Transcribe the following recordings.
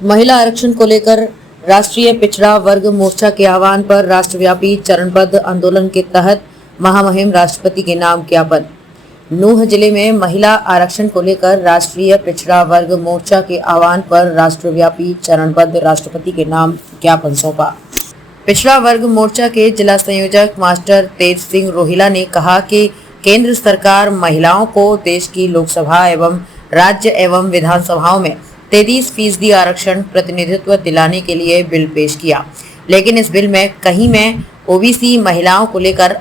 महिला आरक्षण को लेकर राष्ट्रीय पिछड़ा वर्ग मोर्चा के आह्वान पर राष्ट्रव्यापी चरणबद्ध आंदोलन के तहत महामहिम राष्ट्रपति के नाम ज्ञापन। नूंह जिले में महिला आरक्षण को लेकर राष्ट्रीय पिछड़ा वर्ग मोर्चा के आह्वान पर राष्ट्रव्यापी चरणबद्ध राष्ट्रपति के नाम ज्ञापन सौंपा। पिछड़ा वर्ग मोर्चा के जिला संयोजक मास्टर तेज सिंह रोहिला ने कहा कि केंद्र सरकार महिलाओं को देश की लोकसभा एवं राज्य एवं विधानसभाओं में 33% आरक्षण प्रतिनिधित्व दिलाने के लिए बिल पेश किया, लेकिन इस बिल में कहीं में ओबीसी महिलाओं को लेकर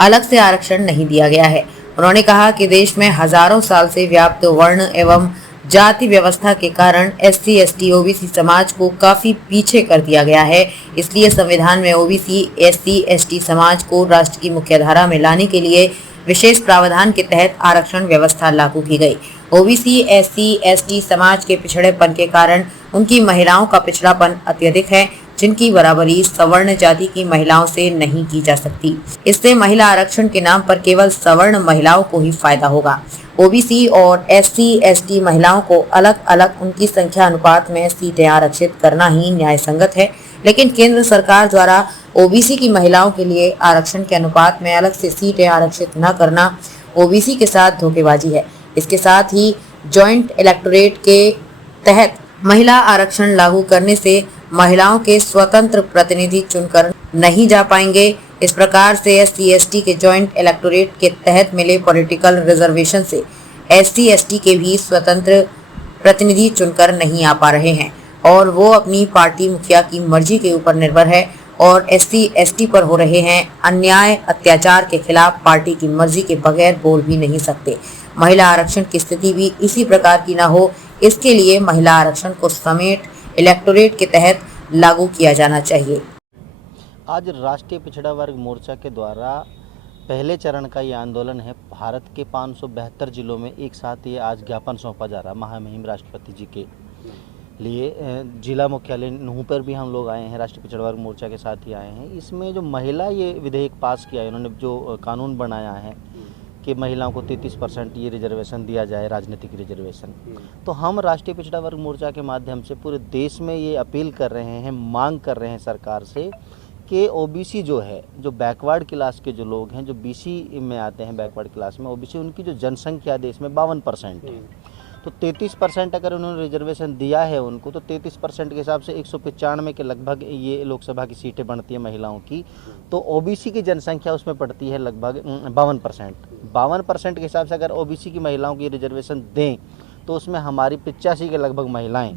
अलग से आरक्षण नहीं दिया गया है। उन्होंने कहा कि देश में हजारों साल से व्याप्त वर्ण एवं जाति व्यवस्था के कारण एससी, एसटी, ओबीसी समाज को काफी पीछे कर दिया गया है। इसलिए संविधान में ओबीसी, एससी, एसटी समाज को राष्ट्र की मुख्यधारा में लाने के लिए विशेष प्रावधान के तहत आरक्षण व्यवस्था लागू की गई। ओबीसी, एससी, एसटी समाज के पिछड़ेपन के कारण उनकी महिलाओं का पिछड़ापन अत्यधिक है, जिनकी बराबरी सवर्ण जाति की महिलाओं से नहीं की जा सकती। इससे महिला आरक्षण के नाम पर केवल सवर्ण महिलाओं को ही फायदा होगा। ओबीसी और एससी, एसटी महिलाओं को अलग अलग उनकी संख्या अनुपात में सीटें आरक्षित करना ही न्याय संगत है, लेकिन केंद्र सरकार द्वारा ओबीसी की महिलाओं के लिए आरक्षण के अनुपात में अलग से सीटें आरक्षित न करना ओबीसी के साथ धोखेबाजी है। इसके साथ ही जॉइंट इलेक्टोरेट के तहत महिला आरक्षण लागू करने से महिलाओं के स्वतंत्र प्रतिनिधि चुनकर नहीं जा पाएंगे। इस प्रकार से एससी, एसटी के जॉइंट इलेक्टोरेट के तहत मिले पॉलिटिकल रिजर्वेशन से एससी, एसटी के भी स्वतंत्र प्रतिनिधि चुनकर नहीं आ पा रहे हैं और वो अपनी पार्टी मुखिया की मर्जी के ऊपर निर्भर है और एससी, एसटी पर हो रहे हैं अन्याय अत्याचार के खिलाफ पार्टी की मर्जी के बगैर बोल भी नहीं सकते। महिला आरक्षण की स्थिति भी इसी प्रकार की न हो, इसके लिए महिला आरक्षण को समेट इलेक्टोरेट के तहत लागू किया जाना चाहिए। आज राष्ट्रीय पिछड़ा वर्ग मोर्चा के द्वारा पहले चरण का ये आंदोलन है। भारत के 572 जिलों में एक साथ ये आज ज्ञापन सौंपा जा रहा महामहिम राष्ट्रपति जी के लिए। जिला मुख्यालय नूंह पर भी हम लोग आए हैं, राष्ट्रीय पिछड़ा वर्ग मोर्चा के साथ ही आए हैं। इसमें जो महिला ये विधेयक पास किया है, उन्होंने जो कानून बनाया है कि महिलाओं को 33% ये रिजर्वेशन दिया जाए, राजनीतिक रिजर्वेशन। तो हम राष्ट्रीय पिछड़ा वर्ग मोर्चा के माध्यम से पूरे देश में ये अपील कर रहे हैं, मांग कर रहे हैं सरकार से कि ओबीसी जो है, जो बैकवर्ड क्लास के जो लोग हैं, जो बीसी में आते हैं बैकवर्ड क्लास में, ओबीसी उनकी जो जनसंख्या देश में 52% है। तो 33% अगर उन्होंने रिजर्वेशन दिया है उनको, तो 33% के हिसाब से 195 के लगभग ये लोकसभा की सीटें बनती हैं महिलाओं की। तो ओबीसी की जनसंख्या उसमें पड़ती है लगभग 52%। 52% के हिसाब से अगर ओबीसी की महिलाओं की रिजर्वेशन दें तो उसमें हमारी 85 के लगभग महिलाएँ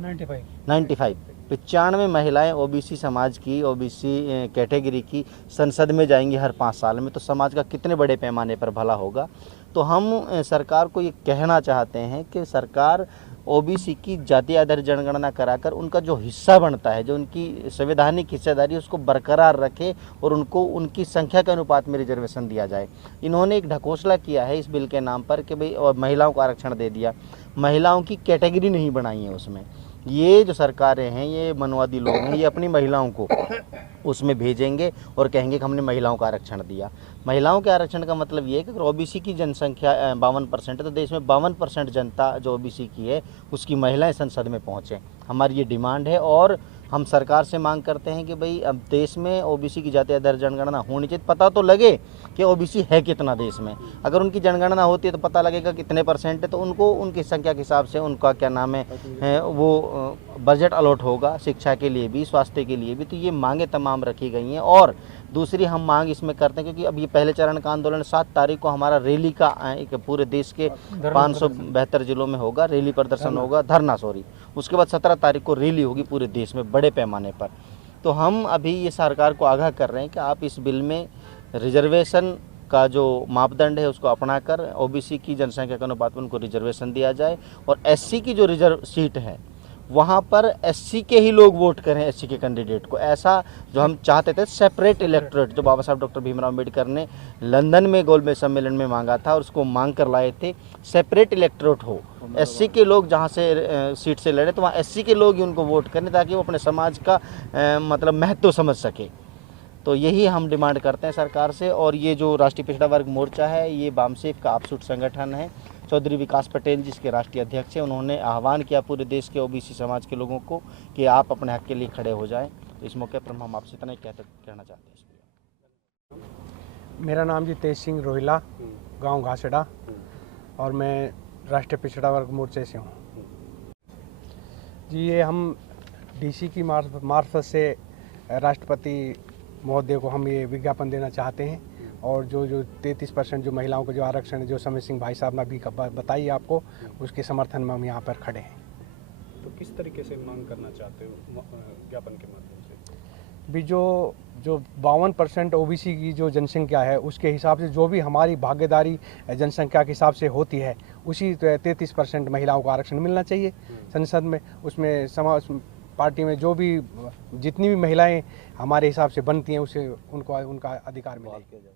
95 महिलाएं ओबीसी समाज की, ओबीसी कैटेगरी की संसद में जाएंगी हर 5 साल में। तो समाज का कितने बड़े पैमाने पर भला होगा। तो हम सरकार को ये कहना चाहते हैं कि सरकार ओबीसी की जाति आधारित जनगणना कराकर उनका जो हिस्सा बनता है, जो उनकी संवैधानिक हिस्सेदारी है, उसको बरकरार रखे और उनको उनकी संख्या के अनुपात में रिजर्वेशन दिया जाए। इन्होंने एक ढकोसला किया है इस बिल के नाम पर कि भाई और महिलाओं को आरक्षण दे दिया, महिलाओं की कैटेगरी नहीं बनाई है उसमें। ये जो सरकारें हैं, ये मनवादी लोग हैं, ये अपनी महिलाओं को उसमें भेजेंगे और कहेंगे कि हमने महिलाओं का आरक्षण दिया। महिलाओं के आरक्षण का मतलब ये है कि अगर ओबीसी की जनसंख्या 52% है तो देश में 52% जनता जो ओबीसी की है उसकी महिलाएं संसद में पहुँचें। हमारी ये डिमांड है और हम सरकार से मांग करते हैं कि भाई अब देश में ओबीसी की जाति आधारित जनगणना होनी चाहिए। पता तो लगे कि ओबीसी है कितना देश में। अगर उनकी जनगणना होती है तो पता लगेगा कितने परसेंट है, तो उनको उनकी संख्या के हिसाब से उनका क्या नाम है वो बजट अलॉट होगा, शिक्षा के लिए भी, स्वास्थ्य के लिए भी। तो ये मांगें तमाम रखी गई हैं। और दूसरी हम मांग इसमें करते हैं क्योंकि अब ये पहले चरण का आंदोलन 7 तारीख को हमारा रैली का एक पूरे देश के 572 जिलों में होगा, रैली प्रदर्शन होगा, धरना उसके बाद 17 तारीख को रैली होगी पूरे देश में बड़े पैमाने पर। तो हम अभी ये सरकार को आगाह कर रहे हैं कि आप इस बिल में रिजर्वेशन का जो मापदंड है उसको अपनाकर ओबीसी की जनसंख्या के अनुपात में उनको रिजर्वेशन दिया जाए और एससी की जो रिजर्व सीट है वहाँ पर एससी के ही लोग वोट करें, एससी के कैंडिडेट को। ऐसा जो हम चाहते थे सेपरेट इलेक्टोरेट, जो बाबा साहब डॉक्टर भीमराव अम्बेडकर ने लंदन में गोलमेज सम्मेलन में मांगा था और उसको मांग कर लाए थे, सेपरेट इलेक्टोरेट हो, एससी के लोग जहाँ से सीट से लड़े तो वहाँ एससी के लोग ही उनको वोट करें ताकि वो अपने समाज का मतलब महत्व समझ सके। तो यही हम डिमांड करते हैं सरकार से। और ये जो राष्ट्रीय पिछड़ा वर्ग मोर्चा है ये बामसेफ का अपशूट संगठन है चौधरी विकास पटेल जिसके राष्ट्रीय अध्यक्ष हैं, उन्होंने आह्वान किया पूरे देश के ओबीसी समाज के लोगों को कि आप अपने हक के लिए खड़े हो जाएं। तो इस मौके पर हम आपसे इतना ही कहना चाहते हैं। मेरा नाम जी तेज सिंह रोहिला, गांव घासड़ा, और मैं राष्ट्रीय पिछड़ा वर्ग मोर्चे से हूँ जी। ये हम डीसी की मार्फत से राष्ट्रपति महोदय को हम ये विज्ञापन देना चाहते हैं, और जो 33% जो महिलाओं को जो आरक्षण जो समय सिंह भाई साहब ने अभी बताई आपको, उसके समर्थन में हम यहाँ पर खड़े हैं। तो किस तरीके से मांग करना चाहते हो ज्ञापन के माध्यम से? भी जो 52% ओबीसी की जो जनसंख्या है, उसके हिसाब से जो भी हमारी भागीदारी जनसंख्या के हिसाब से होती है, उसी 33% महिलाओं को आरक्षण मिलना चाहिए संसद में। उसमें समाज पार्टी में जो भी जितनी भी महिलाएं हमारे हिसाब से बनती हैं, उसे उनको उनका अधिकार मिले।